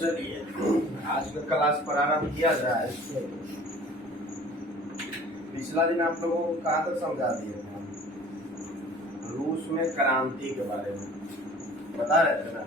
चलिए आज का क्लास प्रारंभ किया जाए। पिछला दिन आप लोगों को कहाँ तक समझा दिए थे? रूस में क्रांति के बारे में बता रहे थे ना।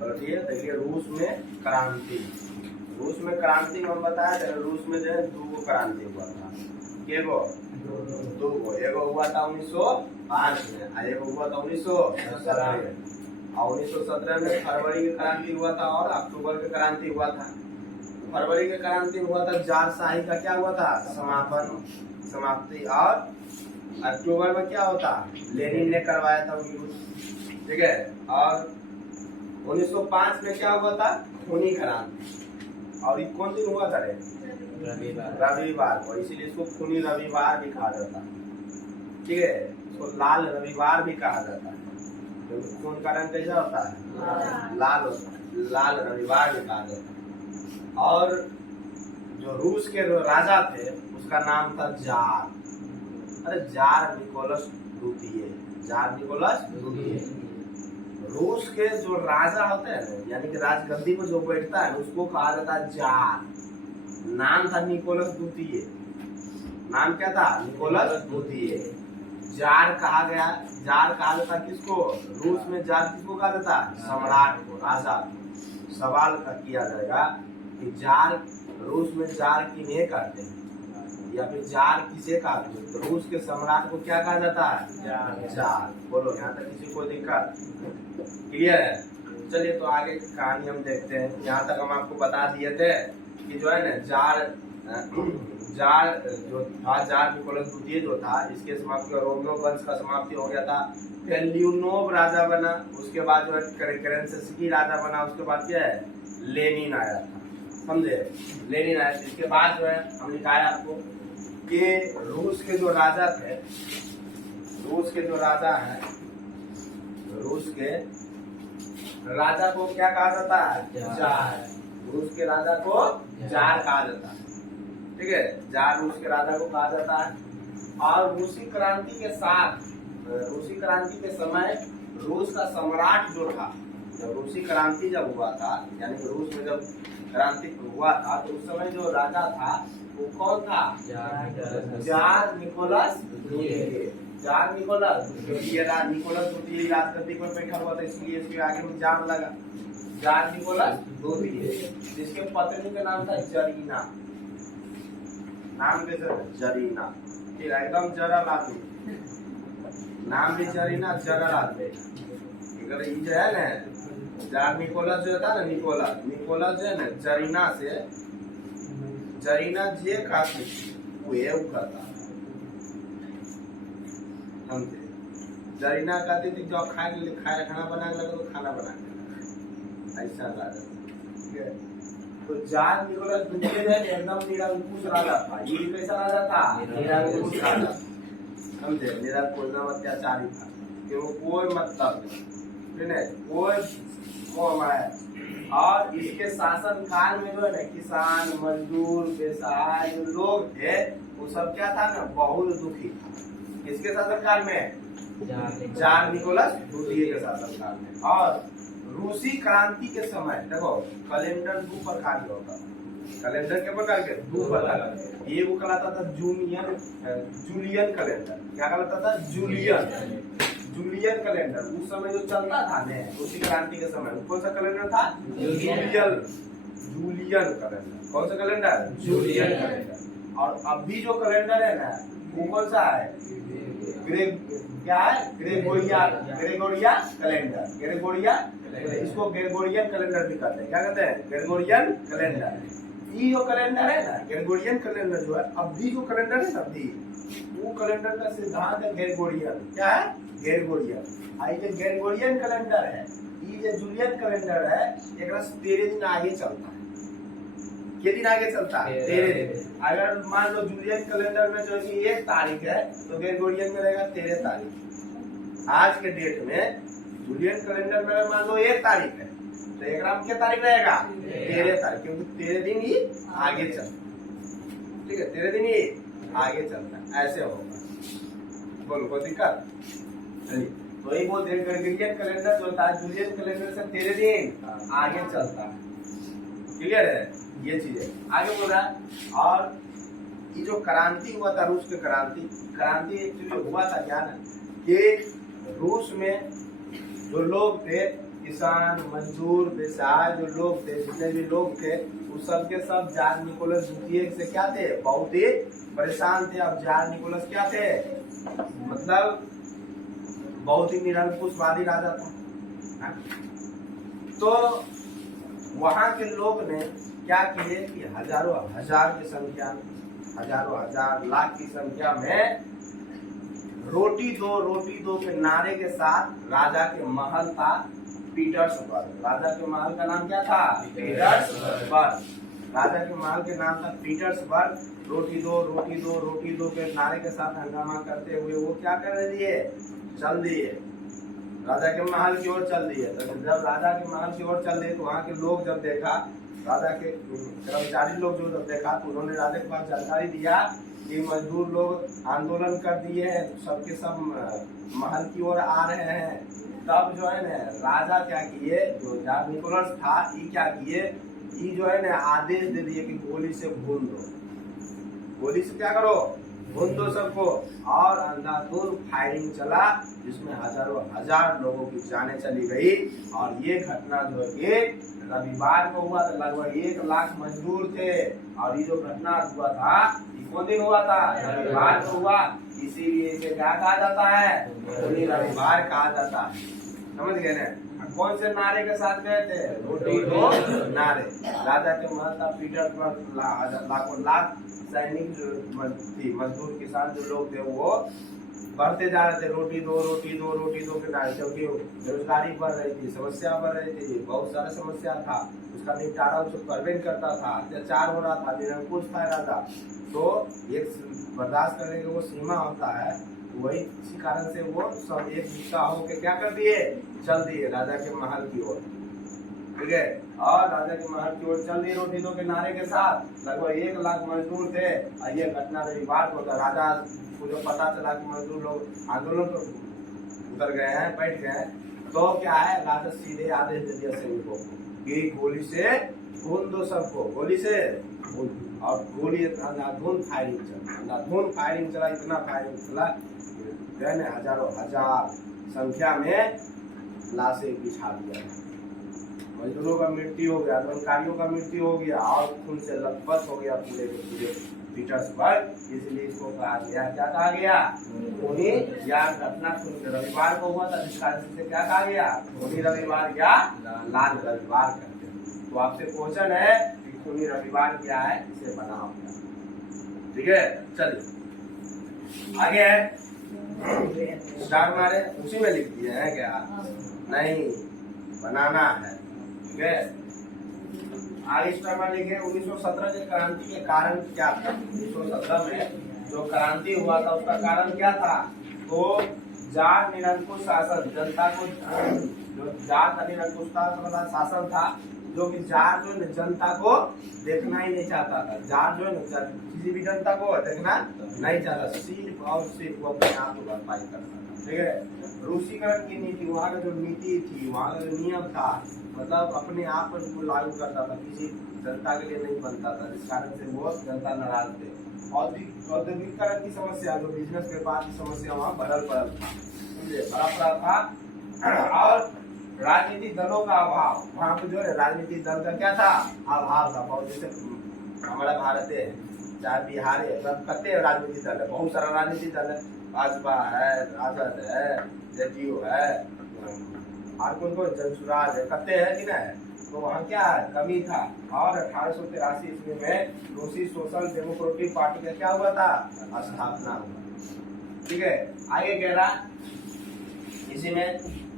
बोलिए देखिए, रूस में क्रांति हम बताया था। रूस में जो है दो क्रांति हुआ था। दो एगो हुआ था 1905 में और एगो हुआ था 1917 में। और 1917 में फरवरी की क्रांति हुआ था और अक्टूबर की क्रांति हुआ था। फरवरी की क्रांति हुआ था जारशाही का क्या हुआ था? समाप्ति। और अक्टूबर में क्या होता? लेनिन ने करवाया था युद्ध, ठीक है। और 1905 में क्या हुआ था? खूनी क्रांति। और ये कौन दिन हुआ था रे? रविवार को, इसीलिए इसको खूनी रविवार भी कहा जाता है, ठीक है। इसको लाल रविवार भी कहा जाता है। तो खून का रंग कैसा होता है? लाल होता है। लाल रविवार भी कहा जाता है। और जो रूस के राजा थे उसका नाम था जार। अरे जार निकोलस द्वितीय। रूस के जो राजा होते हैं ना, यानी कि राजगद्दी पर जो बैठता है उसको कहा जाता है जार। नाम था निकोलस द्वितीय। नाम क्या था? निकोलस द्वितीय। जार कहा जाता किसको? रूस में जार किसको कहा जाता? सम्राट को, राजा। सवाल का किया जाएगा कि जार रूस में जार किन्हें कहते हैं या फिर जार किसे कहते हैं? तो रूस के सम्राट को क्या कहा जाता है? जार। बोलो, यहाँ तक किसी को दिक्कत? क्लियर है? चलिए तो आगे की कहानी हम देखते हैं। यहाँ तक हम आपको बता दिए थे कि जो है ना जार जो था, जार निकोलस द्वितीय जो था, इसके समाप्ति और रोमनोव वंश का समाप्ति हो गया था। फिर लियोनोव राजा बना, उसके बाद जो है केरेंसकी राजा बना, उसके बाद क्या है? लेनिन आया था, समझे? लेनिन आया। इसके बाद जो है हम दिखाया आपको कि रूस के जो राजा थे, रूस के राजा को क्या कहा जाता है? जार। रूस के राजा को जार कहा जाता है, ठीक है। जार रूस के राजा को कहा जाता है। और रूसी क्रांति के समय रूस का सम्राट जो था, जब रूसी क्रांति जब हुआ था, यानी कि रूस में जब क्रांति हुआ था, तो उस समय जो राजा था वो कौन था? जार निकोलस द्वितीय। जार निकोलस द्वितीय राजगद्दी पर बैठा हुआ था, इसलिए इसके आगे में जार लगा। जार निकोलस द्वितीय, जिसके पत्नी का नाम था जरीना। नाम कैसे? जरीना। फिर एकदम जरल आदमी, नाम भी जरीना, जरल आदमी। अगर ये जो है ना जार निकोलस जो था ना, निकोलस जो है ना जरीना जे खाती वो करता, समझे? जरीना कहती थी जो खाना बना लगा तो खाना बना ऐसा राजा, ठीक है। तो जार निकोलस द्वितीय एकदम निरंकुश राजा था। ये कैसा राजा था? निरंकुश राजा, समझे? निरंकुश अत्याचारी था कि वो कोई मतलब नहीं, कोई मोह माया। और इसके शासन काल में जो है ना किसान, मजदूर, बेसहाय जो लोग थे वो सब क्या था ना? बहुत दुखी था। किसके शासन काल में? जार निकोलस द्वितीय के शासन काल में। और रूसी क्रांति के समय देखो, कैलेंडर दो प्रकार के होता है। कैलेंडर के प्रकार के दो प्रकार के। एक वो कहलाता था जूलियन कैलेंडर। क्या कहलाता था? Julian calendar. उस समय जो चलता था ना रूसी क्रांति के समय, कौन सा कैलेंडर था? Julian calendar. कौन सा कैलेंडर? Julian calendar. और अभी जो कैलेंडर है ना वो कौन सा है? Gregorian calendar. इसको ग्रेगोरियन कैलेंडर भी कहते हैं। क्या कहते हैं? Gregorian calendar. ये जो कैलेंडर है ना, ग्रेगोरियन कैलेंडर जो है, अभी जो कैलेंडर है ना, अभी वो कैलेंडर का सिद्धांत है ग्रेगोरियन। क्या है? ग्रेगोरियन। ये जो ग्रेगोरियन कैलेंडर है, ये जो जूलियन कैलेंडर है, एक 13 दिन आगे चलता है। कितने दिन आगे चलता है? 13 दिन। अगर मान लो जूलियन कैलेंडर में जो है 1 तारीख है तो ग्रेगोरियन में रहेगा 13 तारीख। आज के डेट में जूलियन कैलेंडर में मान लो 1 तारीख है तो एक क्या तारीख रहेगा? 13 तारीख, क्योंकि 13 दिन ही आगे चलता, ठीक है। 13 दिन ही आगे चलता है, ऐसे होगा। बोलो कोई दिक्कत? तो ये बोलते हैं ग्रेगोरियन कैलेंडर जो होता है जूलियन कैलेंडर से 13 दिन आगे चलता है। क्लियर है ये चीजें। आगे बोल रहा है और ये जो क्रांति हुआ था रूस के क्रांति एक्चुअली हुआ था क्या ना कि रूस में जो लोग थे किसान मजदूर व्यवसाय जो लोग थे जितने भी लोग थे उस सब के सब जार निकोलस द्वितीय से क्या थे बहुत ही परेशान थे। अब जार निकोलस क्या थे मतलब बहुत ही निरंकुशवादी राजा था। तो वहां के लोग ने क्या किए कि हजारों हजार की संख्या में हजारों हजार लाख की संख्या में रोटी दो के नारे के साथ राजा के महल था पीटर्सबर्ग। राजा के महल का नाम क्या था पीटर्सबर्ग। राजा के महल के नाम था पीटर्सबर्ग। रोटी दो के नारे के साथ हंगामा करते हुए वो क्या कर दिए चल दिए राजा के महल की ओर चल दिए। तो जब राजा के महल की ओर चल दिए तो वहाँ के लोग जब देखा राजा के कर्मचारी लोग जो जब देखा तो उन्होंने राजा के पास जानकारी दिया कि मजदूर लोग आंदोलन कर दिए हैं सबके सब महल की ओर आ रहे हैं। तब जो है ना राजा क्या किए जो जार निकोलस था ये क्या किए ये जो है ना आदेश दे दिए कि गोली से भून दो। गोली से क्या करो भून दो सबको। और अंधाधुंध फायरिंग चला जिसमें हजारों हजार लोगों की जानें चली गई। और ये घटना जो है कि रविवार को हुआ था। लगभग 1 लाख मजदूर थे। और ये जो घटना हुआ था ये कौन दिन हुआ था रविवार को हुआ। इसीलिए इसे क्या कहा जाता है होली रविवार कहा जाता है। समझ गए ना। कौन से नारे के साथ गए थे रोटी दो नारे। राजा के महल था पीटर्सबर्ग। लाखों लाख सैनिक मजदूर किसान जो लोग थे वो बढ़ते जा रहे थे रोटी दो के नारे। क्योंकि बेरोजगारी बढ़ रही थी समस्या बढ़ रही थी बहुत सारा समस्या था उसका निपटारा उसको करवे करता था अत्याचार हो रहा था निरंकुश था राजा। तो एक बर्दाश्त करने की वो सीमा होता है वही इसी कारण से वो सब एक हिस्सा होके क्या कर दिए चल दिए राजा के महल की ओर। ठीक है और राजा के महल की ओर चल दिए रोटी दो के नारे के साथ। लगभग 1 लाख मजदूर थे। और ये घटना रविवार को था। राजा को जब पता चला कि मजदूर लोग आंदोलन पर उतर गए हैं बैठ गए तो क्या है राजा सीधे आदेश दे दिया सैनिकों को कि गोली से भून दो सबको गोली से भून। और गोली अंधाधुंध फायरिंग चला इतना फायरिंग चला हजारों हजार संख्या में लाशें बिछा दिया। मजदूरों का मृत्यु हो गया आंदोलनकारियों का मृत्यु हो गया और खून से लथपथ हो गया पूरे के पूरे पीटर्सबर्ग। इसलिए इसको कहा गया क्या कहा गया खूनी या घटना रविवार को हुआ था जिस कारण से क्या कहा गया खूनी रविवार या लाल रविवार करते हैं। तो आपसे क्वेश्चन है कि खूनी रविवार क्या है इसे बनाओ। ठीक है चलिए आगे है स्टार मारे उसी में लिख दिए है क्या नहीं बनाना है। ठीक है आगे स्टार मार लिखे 1917 के क्रांति के कारण क्या था। 1917 में जो क्रांति हुआ था उसका कारण क्या था तो जार निरंकुश शासन जनता को जो जार का निरंकुशता शासन था जो कि जार जो जनता को देखना ही नहीं चाहता था। जार जो किसी भी जनता को देखना नहीं चाहता सिर्फ और सिर्फ वो अपने आप को भरपाई करता था। ठीक है रूसीकरण की नीति वहाँ का जो नीति थी वहाँ का जो नियम था मतलब अपने आप पर उसको लागू करता था किसी जनता के लिए नहीं बनता था जिस कारण से वो जनता नाराज थे। औद्योगिकरण की समस्या जो बिजनेस व्यापार की समस्या वहाँ बढ़ल पड़ल था बड़ा पड़ा था। और राजनीतिक दलों का अभाव वहाँ पे जो है राजनीतिक दल का क्या था अभाव था। बहुत जैसे हमारा भारत है चाहे बिहार है कितने राजनीतिक दल है बहुत सारा राजनीतिक दल है भाजपा है राजद है जेडीयू है और कौन कौन जनसुराज है कितने है कि नहीं। तो वहाँ क्या है कमी था। और 1883 ईस्वी में रूसी सोशल डेमोक्रेटिक पार्टी का क्या हुआ था स्थापना हुआ। ठीक है आगे कह रहा इसी में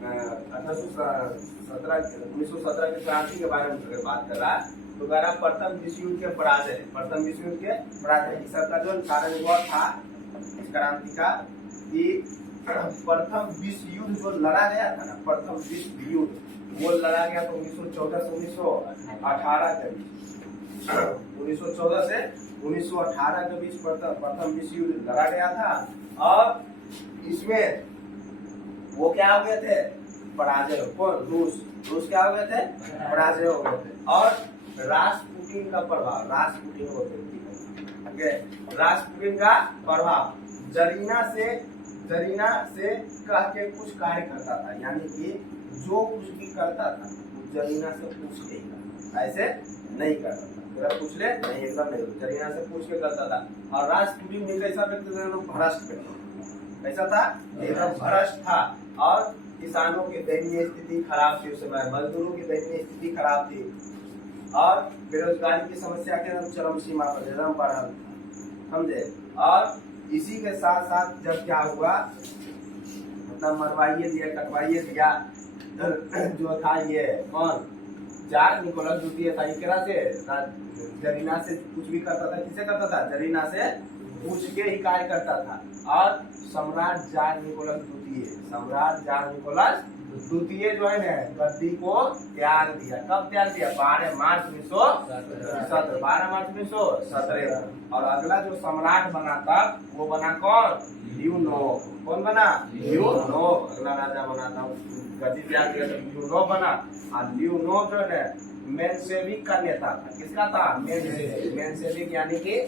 1917 की क्रांति के बारे में अगर बात कर रहा है तो कह रहा प्रथम विश्व युद्ध के पराजय इसका जो कारण हुआ था इस क्रांति का कि प्रथम विश्व युद्ध जो लड़ा गया था ना प्रथम विश्व युद्ध वो लड़ा गया तो 1914 से 1918 के बीच 1914 से 1918 के बीच प्रथम विश्व युद्ध लड़ा गया था। और इसमें वो क्या हो गए थे पराजय। कौन रूस क्या हो गए थे पराजय हो गए थे। और रासपुटिन का प्रभाव, रासपुटिन वो व्यक्ति है, रासपुटिन का प्रभाव जरीना से कह के कुछ कार्य करता था, यानी कि जो कुछ भी करता था जरीना से पूछ के ही करता, ऐसे नहीं करता था, जरा पूछ ले नहीं, एकदम नहीं, जरीना से पूछ के करता था। और रासपुटिन भी कैसा व्यक्ति था, भ्रष्ट व्यक्ति, कैसा था, एकदम भ्रष्ट था। और किसानों की दयनीय स्थिति खराब थी उस समय, मजदूरों की दयनीय स्थिति खराब थी, और बेरोजगारी की समस्या के चरम सीमा पर चरम पर समझे। और इसी के साथ साथ जब क्या हुआ, मतलब मरवाइए दिया, कटवाइए दिया, जो था ये कौन, जार निकोलस द्वितीय था, इकरा से जरीना से कुछ भी करता था, किसे करता था, जरीना से पूछ के ही कार्य करता था। और सम्राट जार निकोलस द्वितीय जो है ना गद्दी को त्याग दिया, कब त्याग दिया, 12 मार्च 1917। और अगला जो सम्राट बना था वो बना कौन, लियोनोव। कौन बना, लियोनोव, अगला राजा बना था, गद्दी त्याग दिया तो लियोनोव बना। और लियोनोव जो है मेंशेविक का नेता था, किसका था, मेंशेविक यानी कि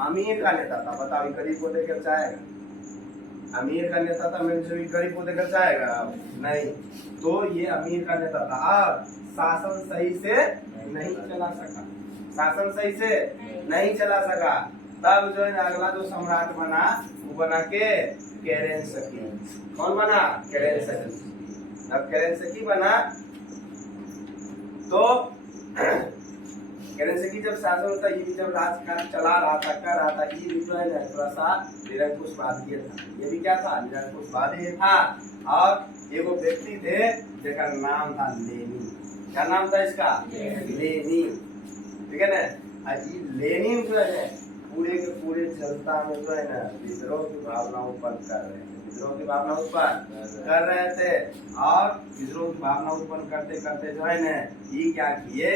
अमीर का नेता था। बताओ गरीब को देखकर चाहेगा, अमीर का नेता था, मेंशेविक गरीब को देखकर चाहेगा नहीं, तो ये अमीर का नेता था। और शासन सही से नहीं चला सका, तब जो है अगला जो सम्राट बना वो बना के केरेंसकी। कौन बना, केरेंसकी। अब केरेंसकी बना तो केरेंसकी जब शासन होता, ये भी जब राजकाज चला रहा था, कर रहा था, ये भी जो है ना थोड़ा सा निरंकुशवादी था, ये भी क्या था, निरंकुशवादी था। और ये वो व्यक्ति थे जिसका नाम था लेनिन। क्या नाम था इसका, लेनिन, ठीक है ना। ये लेनिन जो है पूरे के पूरे जनता में जो है ना विद्रोह की भावना उत्पन्न कर रहे थे, विद्रोह की भावना उत्पन्न कर रहे थे। और विद्रोह की भावना उत्पन्न करते करते जो है ना ये क्या किए,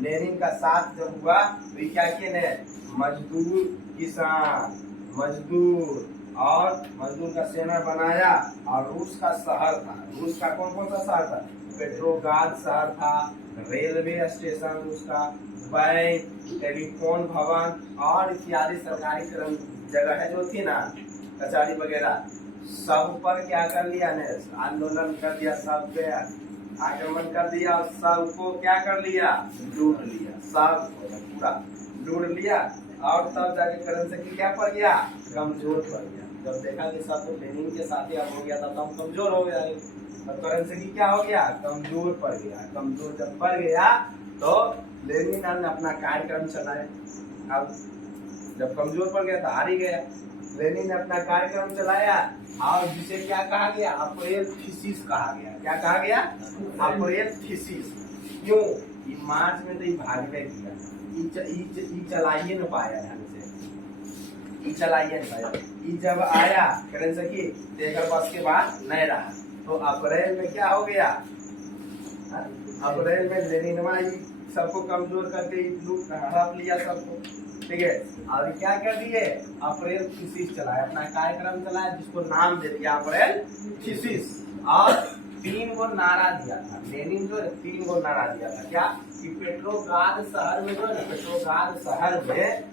लेनिन का साथ जब हुआ तो ये क्या किए ने, मजदूर किसान, मजदूर का सेना बनाया। और रूस का शहर था, रूस का कौन कौन सा शहर था, पेट्रोग्राद शहर था, रेलवे स्टेशन उसका, बैंक, टेलीफोन भवन और इत्यादि सरकारी जगह है जो थी ना, कचहरी वगैरह, सब पर क्या कर लिया ने, आंदोलन कर दिया, सब पे आक्रमण कर दिया, और सबको क्या कर लिया, लूट लिया, सब पूरा लूट लिया। और तब जाके केरेंसकी क्या पड़ गया, कमजोर पड़ गया। जब देखा कि सब तो लेनिन के साथ ही अब हो गया था, तब कमजोर हो गया। तब केरेंसकी क्या हो गया, कमजोर पड़ गया। कमजोर जब पड़ गया तो लेनिन ने अपना कार्यक्रम चलाया। अब जब कमजोर पड़ गया तो हार ही गया। लेनिन ने अपना कार्यक्रम चलाया, और जिसे क्या कहा गया, अप्रैल थीसिस कहा गया। क्या कहा गया, अप्रैल थीसिस। क्यों, ये मार्च में तो ये भाग गया, चलाइए न पाया ढंग से, चलाइए न पाया। जब आया केरेंसकी तो बस के बाद नहीं रहा, तो अप्रैल में क्या हो गया, अप्रैल में लेनिनवा सबको कमजोर करके लूट हड़प लिया सबको, ठीक है। और क्या कर दिए, अप्रैल थीसिस चलाया, अपना कार्यक्रम चलाया, जिसको नाम दे दिया अप्रैल थीसिस। और 3 गो नारा दिया था लेनिन, जो 3 गो नारा दिया था। क्या, कि पेट्रोग्राद शहर में जो है, पेट्रोग्राद शहर में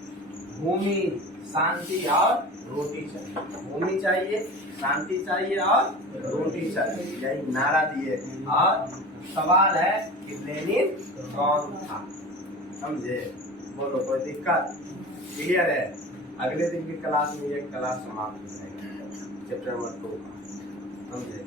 भूमि, शांति और रोटी चाहिए, भूमि चाहिए, शांति चाहिए और रोटी चाहिए, यही नारा दिए। और सवाल है कि लेनिन कौन था, समझे, बोलो कोई दिक्कत, क्लियर है। अगले दिन की क्लास में ये क्लास समाप्त हो जाएगी, चैप्टर नंबर 2 का, समझे।